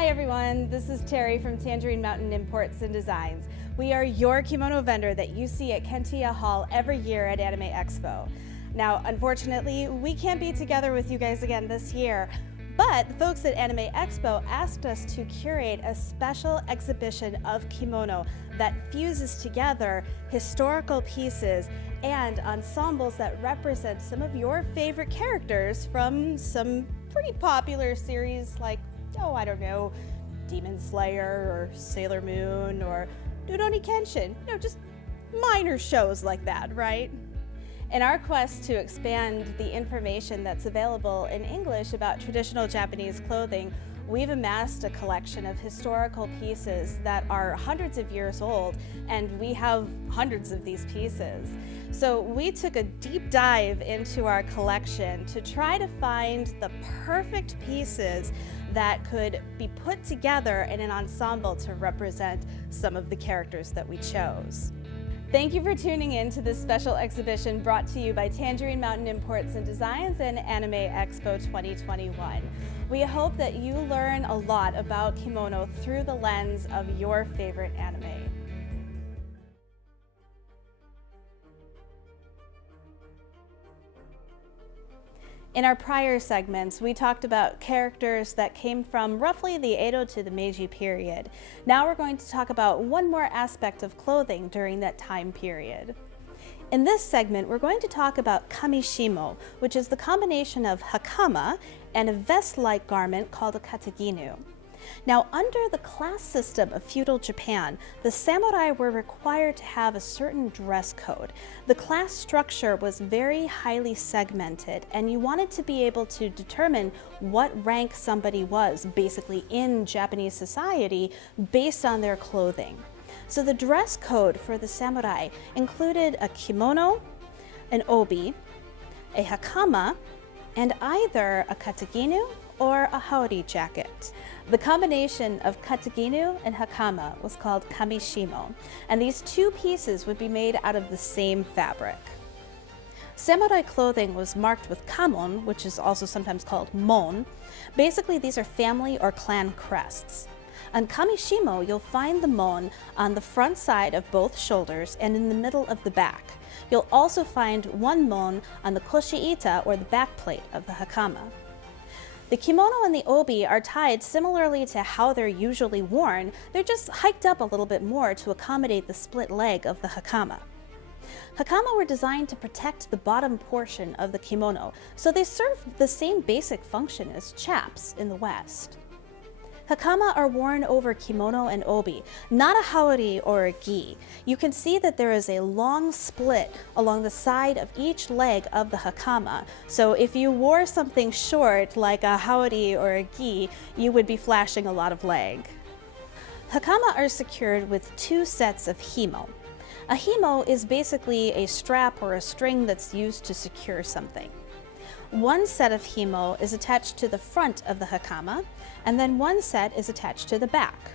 Hi everyone, this is Terry from Tangerine Mountain Imports and Designs. We are your kimono vendor that you see at Kentia Hall every year at Anime Expo. Now, unfortunately, we can't be together with you guys again this year, but the folks at Anime Expo asked us to curate a special exhibition of kimono that fuses together historical pieces and ensembles that represent some of your favorite characters from some pretty popular series like, oh, I don't know, Demon Slayer or Sailor Moon or Ruroni Kenshin, just minor shows like that, right? In our quest to expand the information that's available in English about traditional Japanese clothing, we've amassed a collection of historical pieces that are hundreds of years old, and we have hundreds of these pieces. So we took a deep dive into our collection to try to find the perfect pieces that could be put together in an ensemble to represent some of the characters that we chose. Thank you for tuning in to this special exhibition brought to you by Tangerine Mountain Imports and Designs and Anime Expo 2021. We hope that you learn a lot about kimono through the lens of your favorite anime. In our prior segments, we talked about characters that came from roughly the Edo to the Meiji period. Now we're going to talk about one more aspect of clothing during that time period. In this segment, we're going to talk about Kamishimo, which is the combination of hakama and a vest-like garment called a kataginu. Now, under the class system of feudal Japan, the samurai were required to have a certain dress code. The class structure was very highly segmented, and you wanted to be able to determine what rank somebody was, basically in Japanese society, based on their clothing. So the dress code for the samurai included a kimono, an obi, a hakama, and either a kataginu or a haori jacket. The combination of kataginu and hakama was called kamishimo, and these two pieces would be made out of the same fabric. Samurai clothing was marked with kamon, which is also sometimes called mon. Basically, these are family or clan crests. On kamishimo, you'll find the mon on the front side of both shoulders and in the middle of the back. You'll also find one mon on the koshiita, or the back plate of the hakama. The kimono and the obi are tied similarly to how they're usually worn. They're just hiked up a little bit more to accommodate the split leg of the hakama. Hakama were designed to protect the bottom portion of the kimono, so they serve the same basic function as chaps in the West. Hakama are worn over kimono and obi, not a haori or a gi. You can see that there is a long split along the side of each leg of the hakama. So if you wore something short like a haori or a gi, you would be flashing a lot of leg. Hakama are secured with two sets of himo. A himo is basically a strap or a string that's used to secure something. One set of himo is attached to the front of the hakama, and then one set is attached to the back.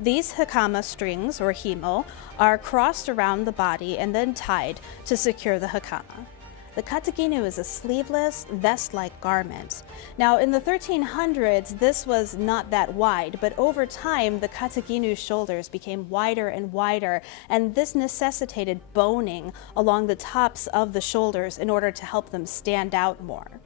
These hakama strings, or himo, are crossed around the body and then tied to secure the hakama. The kataginu is a sleeveless, vest-like garment. Now, in the 1300s, this was not that wide, but over time, the kataginu shoulders became wider and wider, and this necessitated boning along the tops of the shoulders in order to help them stand out more.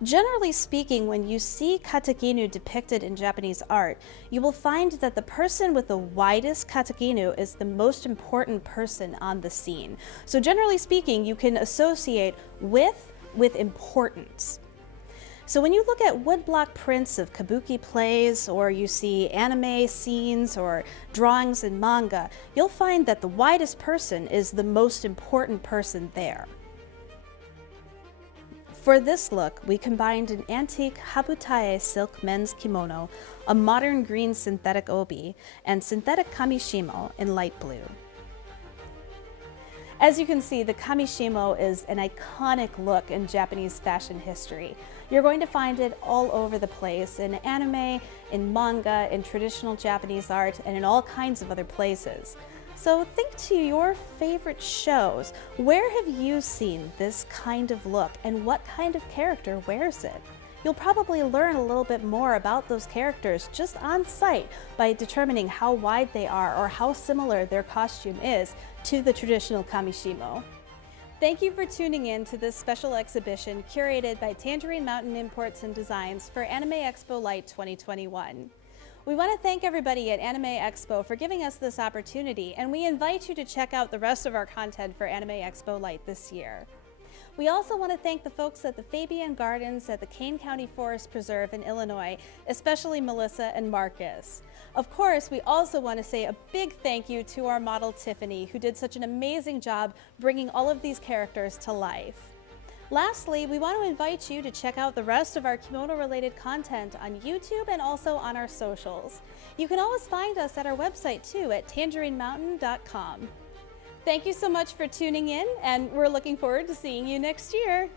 Generally speaking, when you see kataginu depicted in Japanese art, you will find that the person with the widest kataginu is the most important person on the scene. So generally speaking, you can associate with importance. So when you look at woodblock prints of kabuki plays, or you see anime scenes or drawings in manga, you'll find that the widest person is the most important person there. For this look, we combined an antique habutae silk men's kimono, a modern green synthetic obi, and synthetic kamishimo in light blue. As you can see, the kamishimo is an iconic look in Japanese fashion history. You're going to find it all over the place, in anime, in manga, in traditional Japanese art, and in all kinds of other places. So think to your favorite shows. Where have you seen this kind of look, and what kind of character wears it? You'll probably learn a little bit more about those characters just on site by determining how wide they are or how similar their costume is to the traditional Kamishimo. Thank you for tuning in to this special exhibition curated by Tangerine Mountain Imports and Designs for Anime Expo Lite 2021. We want to thank everybody at Anime Expo for giving us this opportunity, and we invite you to check out the rest of our content for Anime Expo Lite this year. We also want to thank the folks at the Fabyan Gardens at the Kane County Forest Preserve in Illinois, especially Melissa and Marcus. Of course, we also want to say a big thank you to our model Tiffany, who did such an amazing job bringing all of these characters to life. Lastly, we want to invite you to check out the rest of our kimono-related content on YouTube and also on our socials. You can always find us at our website too at tangerinemountain.com. Thank you so much for tuning in, and we're looking forward to seeing you next year.